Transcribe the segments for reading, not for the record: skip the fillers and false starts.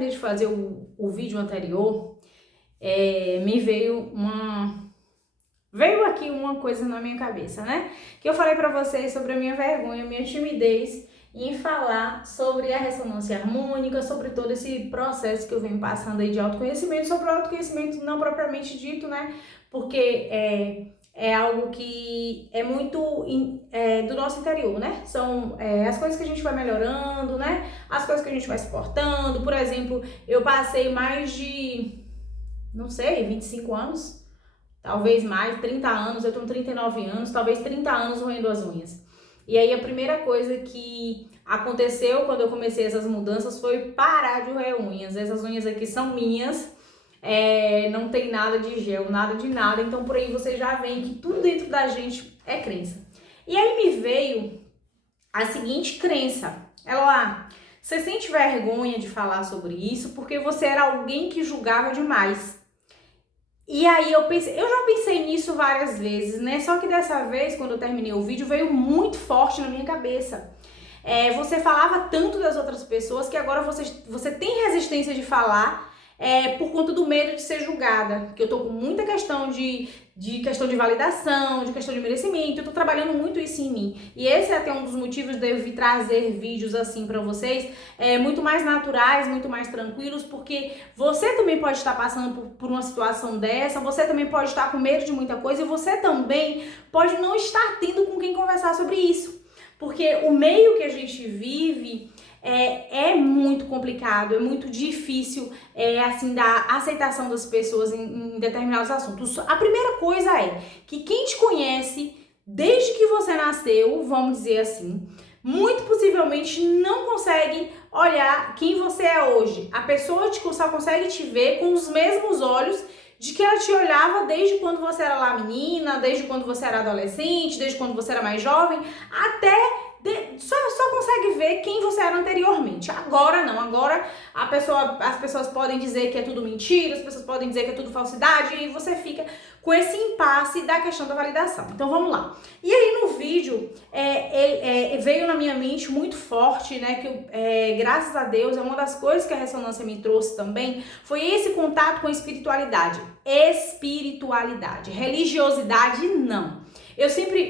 terminei de fazer o vídeo anterior, me veio aqui uma coisa na minha cabeça, né? Que eu falei pra vocês sobre a minha vergonha, a minha timidez em falar sobre a ressonância harmônica, sobre todo esse processo que eu venho passando aí de autoconhecimento, sobre o autoconhecimento não propriamente dito, né? Porque é algo que é muito do nosso interior, né? São as coisas que a gente vai melhorando, né? As coisas que a gente vai suportando. Por exemplo, eu passei mais de, não sei, 25 anos, talvez mais, 30 anos, eu tenho 39 anos, talvez 30 anos roendo as unhas. E aí a primeira coisa que aconteceu quando eu comecei essas mudanças foi parar de roer unhas. Essas unhas aqui são minhas, não tem nada de gel, nada de nada, então por aí você já vê que tudo dentro da gente é crença. E aí me veio a seguinte crença: você sente vergonha de falar sobre isso porque você era alguém que julgava demais. E aí eu já pensei nisso várias vezes, né? Só que dessa vez, quando eu terminei o vídeo, veio muito forte na minha cabeça. Você falava tanto das outras pessoas que agora você tem resistência de falar por conta do medo de ser julgada. Que eu tô com muita questão de questão de validação, de questão de merecimento. Eu tô trabalhando muito isso em mim. E esse é até um dos motivos de eu vir trazer vídeos assim pra vocês, muito mais naturais, muito mais tranquilos, porque você também pode estar passando por uma situação dessa, você também pode estar com medo de muita coisa e você também pode não estar tendo com quem conversar sobre isso. Porque o meio que a gente vive é muito complicado, é muito difícil, assim, da aceitação das pessoas em determinados assuntos. A primeira coisa é que quem te conhece desde que você nasceu, vamos dizer assim, muito possivelmente não consegue olhar quem você é hoje. A pessoa só consegue te ver com os mesmos olhos de que ela te olhava desde quando você era lá menina, desde quando você era adolescente, desde quando você era mais jovem, até só consegue ver quem você era anteriormente. Agora não, agora as pessoas podem dizer que é tudo mentira, as pessoas podem dizer que é tudo falsidade, e você fica com esse impasse da questão da validação. Então vamos lá. E aí no vídeo veio na minha mente muito forte, né, que graças a Deus é uma das coisas que a ressonância me trouxe também, foi esse contato com a espiritualidade. Espiritualidade, religiosidade não.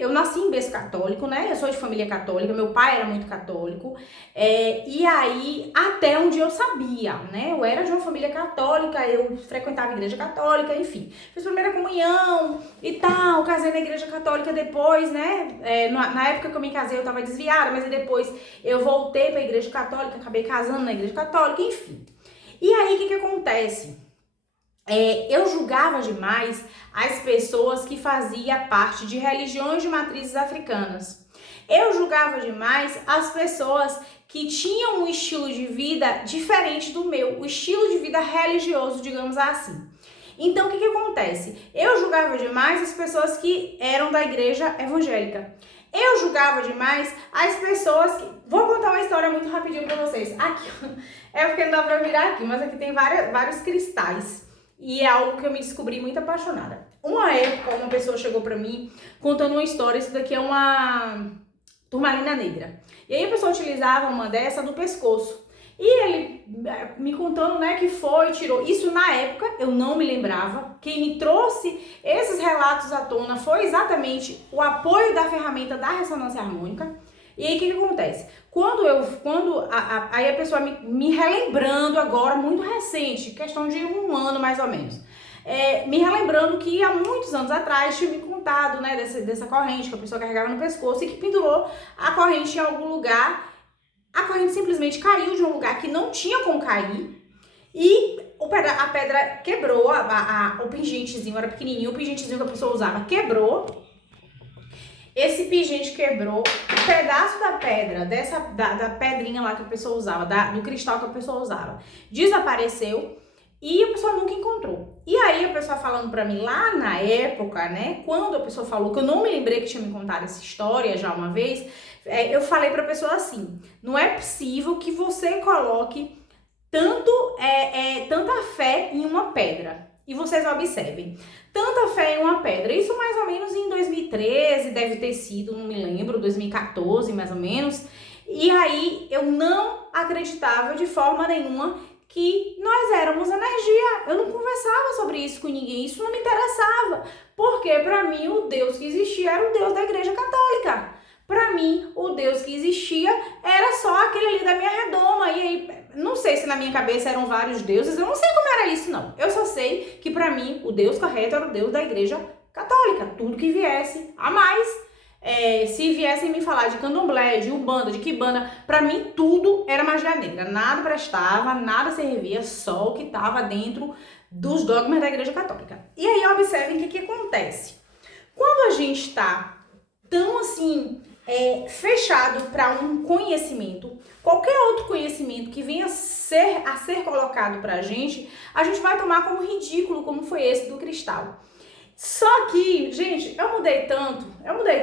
Eu nasci em berço católico, né? Eu sou de família católica, meu pai era muito católico. E aí, até onde eu sabia, né? Eu era de uma família católica, eu frequentava a igreja católica, enfim. Fiz primeira comunhão e tal, casei na igreja católica depois, né? Na época que eu me casei, eu tava desviada, mas depois eu voltei pra igreja católica, acabei casando na igreja católica, enfim. E aí, o que acontece? Eu julgava demais as pessoas que faziam parte de religiões de matrizes africanas. Eu julgava demais as pessoas que tinham um estilo de vida diferente do meu, o estilo de vida religioso, digamos assim. Então, o que acontece? Eu julgava demais as pessoas que eram da igreja evangélica. Eu julgava demais as pessoas que... Vou contar uma história muito rapidinho pra vocês. Aqui, porque não dá pra virar aqui, mas aqui tem vários cristais. E é algo que eu me descobri muito apaixonada. Uma época, uma pessoa chegou pra mim contando uma história, isso daqui é uma turmalina negra. E aí a pessoa utilizava uma dessa no pescoço. E ele me contando, né, que tirou. Isso na época eu não me lembrava. Quem me trouxe esses relatos à tona foi exatamente o apoio da ferramenta da ressonância harmônica. E aí o que acontece? Aí a pessoa me relembrando agora, muito recente, questão de um ano mais ou menos, me relembrando que há muitos anos atrás tinha me contado, né, dessa corrente que a pessoa carregava no pescoço e que pendurou a corrente em algum lugar. A corrente simplesmente caiu de um lugar que não tinha como cair e a pedra quebrou, o pingentezinho era pequenininho, o pingentezinho que a pessoa usava quebrou. Esse pingente quebrou, um pedaço da pedra, da pedrinha lá que a pessoa usava, do cristal que a pessoa usava, desapareceu e a pessoa nunca encontrou. E aí a pessoa falando pra mim lá na época, né, quando a pessoa falou, que eu não me lembrei que tinha me contado essa história já uma vez, eu falei pra pessoa assim: não é possível que você coloque tanta fé em uma pedra. E vocês observem, tanta fé em uma pedra, isso mais ou menos em 2013 deve ter sido, não me lembro, 2014 mais ou menos. E aí eu não acreditava de forma nenhuma que nós éramos energia. Eu não conversava sobre isso com ninguém, isso não me interessava, porque para mim o Deus que existia era o Deus da Igreja Católica. Para mim, o Deus que existia era só aquele ali da minha redoma. E aí, não sei se na minha cabeça eram vários deuses, eu não sei como era isso, não. Eu só sei que para mim, o Deus correto era o Deus da Igreja Católica. Tudo que viesse a mais, se viessem me falar de candomblé, de umbanda, de quimbanda, para mim tudo era magia negra. Nada prestava, nada servia, só o que estava dentro dos dogmas da Igreja Católica. E aí, observem o que acontece. Quando a gente está tão assim... fechado para um conhecimento, qualquer outro conhecimento que venha a ser colocado para a gente vai tomar como ridículo, como foi esse do cristal. Só que, gente, eu mudei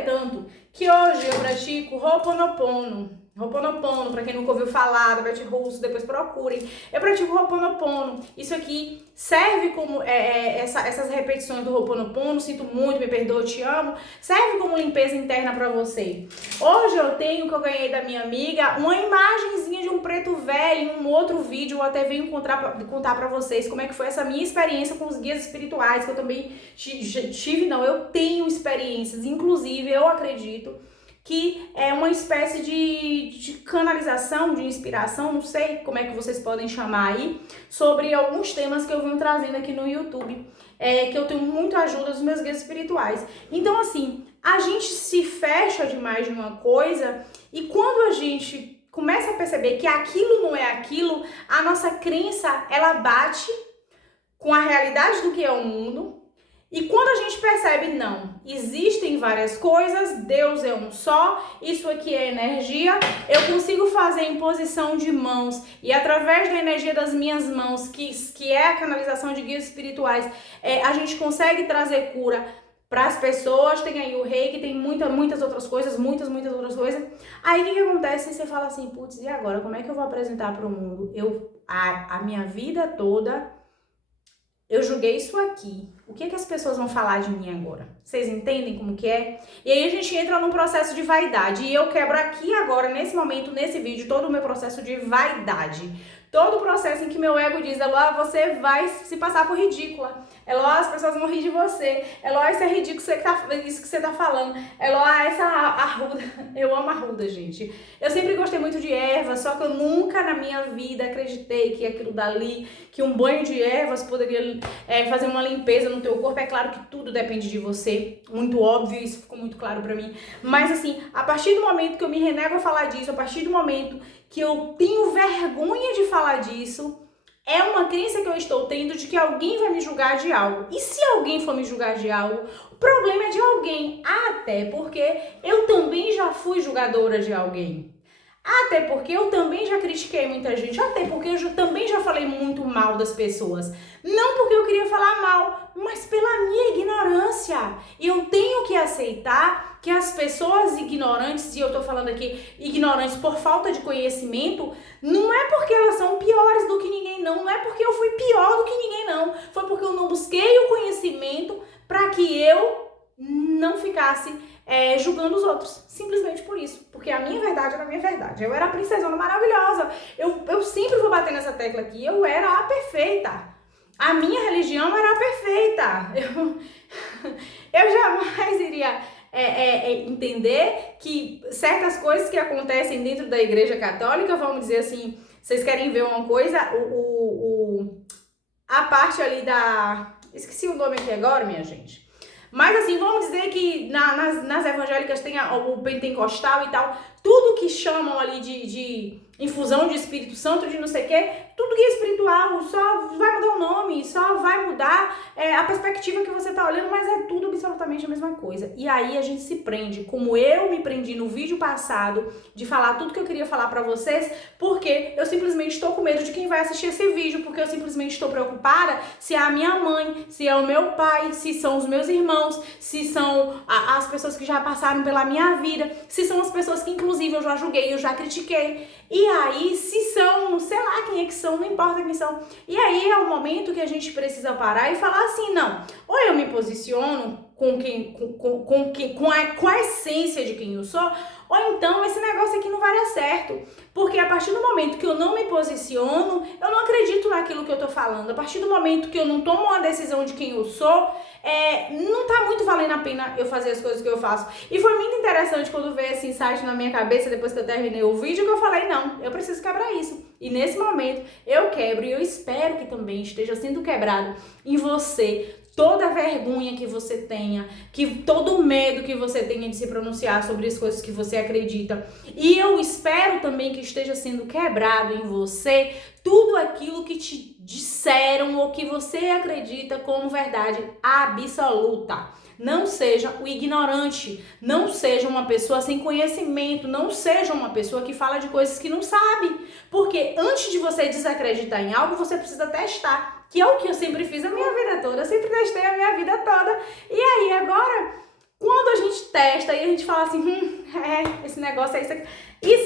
tanto, que hoje eu pratico Ho'oponopono. Ho'oponopono, para quem nunca ouviu falar, da Beth Russo, depois procurem. Eu pratico Ho'oponopono. Isso aqui serve como essas repetições do Ho'oponopono. Sinto muito, me perdoa, te amo. Serve como limpeza interna para você. Hoje eu tenho, que eu ganhei da minha amiga, uma imagenzinha de um preto velho em um outro vídeo. Eu até venho contar para vocês como é que foi essa minha experiência com os guias espirituais, que eu também eu tenho experiências. Inclusive, eu acredito que é uma espécie de canalização, de inspiração, não sei como é que vocês podem chamar aí, sobre alguns temas que eu venho trazendo aqui no YouTube, que eu tenho muito ajuda dos meus guias espirituais. Então, assim, a gente se fecha demais de uma coisa e quando a gente começa a perceber que aquilo não é aquilo, a nossa crença, ela bate com a realidade do que é o mundo. E quando a gente percebe, não, existem várias coisas, Deus é um só, isso aqui é energia, eu consigo fazer imposição de mãos e através da energia das minhas mãos, que é a canalização de guias espirituais, a gente consegue trazer cura para as pessoas. Tem aí o reiki, tem muitas outras coisas, muitas outras coisas. Aí o que acontece? Você fala assim, putz, e agora? Como é que eu vou apresentar para o mundo? A minha vida toda... eu julguei isso aqui. O que as pessoas vão falar de mim agora? Vocês entendem como que é? E aí a gente entra num processo de vaidade. E eu quebro aqui agora, nesse momento, nesse vídeo, todo o meu processo de vaidade. Todo o processo em que meu ego diz, Eloá, você vai se passar por ridícula. Eloá, as pessoas vão rir de você. Eloá, isso é ridículo, isso que você tá falando. Eloá, essa arruda. Eu amo arruda, gente. Eu sempre gostei muito de ervas, só que eu nunca na minha vida acreditei que aquilo dali, que um banho de ervas poderia fazer uma limpeza no teu corpo. É claro que tudo depende de você. Muito óbvio, isso ficou muito claro pra mim. Mas assim, a partir do momento que eu me renego a falar disso, a partir do momento que eu tenho vergonha de falar disso, é uma crença que eu estou tendo de que alguém vai me julgar de algo. E se alguém for me julgar de algo, o problema é de alguém. Até porque eu também já fui julgadora de alguém. Até porque eu também já critiquei muita gente. Até porque eu também já falei muito mal das pessoas. Não porque eu queria falar mal, mas pela minha ignorância. Eu tenho que aceitar que as pessoas ignorantes, e eu tô falando aqui ignorantes por falta de conhecimento, não é porque elas são piores do que ninguém, não é porque eu fui pior do que ninguém, não. Foi porque eu não busquei o conhecimento para que eu não ficasse julgando os outros. Simplesmente por isso. Porque a minha verdade era a minha verdade. Eu era a princesona maravilhosa. Eu sempre vou bater nessa tecla aqui. Eu era a perfeita. A minha religião era a perfeita. Eu jamais iria entender que certas coisas que acontecem dentro da Igreja Católica, vamos dizer assim, vocês querem ver uma coisa, a parte ali da... esqueci o nome aqui agora, minha gente. Mas assim, vamos dizer que nas evangélicas tem o pentecostal e tal, tudo que chamam ali de infusão de Espírito Santo, de não sei o quê, tudo que é espiritual, só vai mudar o nome, só vai mudar a perspectiva que você tá olhando, mas é tudo absolutamente a mesma coisa. E aí a gente se prende, como eu me prendi no vídeo passado, de falar tudo que eu queria falar pra vocês, porque eu simplesmente estou com medo de quem vai assistir esse vídeo, porque eu simplesmente estou preocupada se é a minha mãe, se é o meu pai, se são os meus irmãos, se são as pessoas que já passaram pela minha vida, se são as pessoas que inclusive eu já julguei, eu já critiquei. E aí, se são, sei lá quem é que são, não importa quem são. E aí é o momento que a gente precisa parar e falar assim, não, ou eu me posiciono com a essência de quem eu sou, ou então esse negócio aqui não vai dar certo. Porque a partir do momento que eu não me posiciono, eu não acredito naquilo que eu tô falando. A partir do momento que eu não tomo uma decisão de quem eu sou, não tá muito valendo a pena eu fazer as coisas que eu faço. E foi muito interessante quando veio esse insight na minha cabeça, depois que eu terminei o vídeo, que eu falei, não, eu preciso quebrar isso. E nesse momento eu quebro, e eu espero que também esteja sendo quebrado em você toda a vergonha que você tenha, que todo o medo que você tenha de se pronunciar sobre as coisas que você acredita. E eu espero também que esteja sendo quebrado em você tudo aquilo que te disseram ou que você acredita como verdade absoluta. Não seja o ignorante, não seja uma pessoa sem conhecimento, não seja uma pessoa que fala de coisas que não sabe. Porque antes de você desacreditar em algo, você precisa testar. Que é o que eu sempre fiz a minha vida toda, eu sempre testei a minha vida toda. E aí, agora, quando a gente testa e a gente fala assim, esse negócio é isso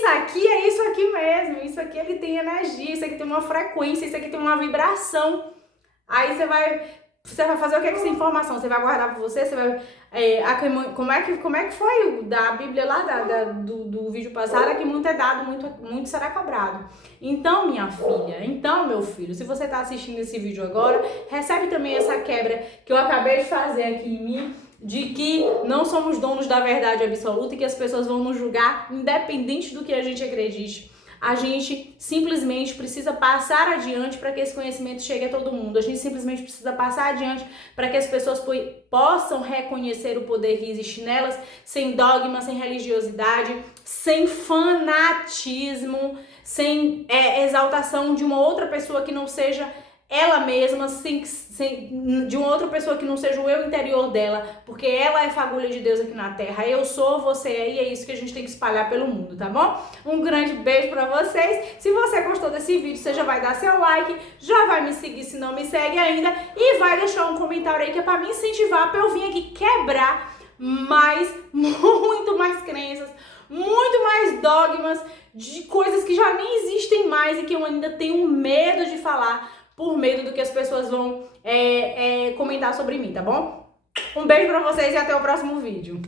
aqui é isso aqui mesmo, isso aqui ele tem energia, isso aqui tem uma frequência, isso aqui tem uma vibração. Aí você vai fazer o que com essa informação? Você vai guardar pra você? Você vai... como é que foi o da Bíblia lá, do vídeo passado? É que muito é dado, muito será cobrado. Então, minha filha, então, meu filho, se você tá assistindo esse vídeo agora, recebe também essa quebra que eu acabei de fazer aqui em mim, de que não somos donos da verdade absoluta e que as pessoas vão nos julgar independente do que a gente acredite. A gente simplesmente precisa passar adiante para que esse conhecimento chegue a todo mundo. A gente simplesmente precisa passar adiante para que as pessoas possam reconhecer o poder que existe nelas, sem dogma, sem religiosidade, sem fanatismo, sem exaltação de uma outra pessoa que não seja ela mesma, de uma outra pessoa que não seja o eu interior dela, porque ela é fagulha de Deus aqui na Terra. Eu sou, você é, e é isso que a gente tem que espalhar pelo mundo, tá bom? Um grande beijo pra vocês. Se você gostou desse vídeo, você já vai dar seu like, já vai me seguir se não me segue ainda, e vai deixar um comentário aí que é pra me incentivar, pra eu vir aqui quebrar muito mais crenças, muito mais dogmas de coisas que já nem existem mais e que eu ainda tenho medo de falar, por medo do que as pessoas vão comentar sobre mim, tá bom? Um beijo pra vocês e até o próximo vídeo.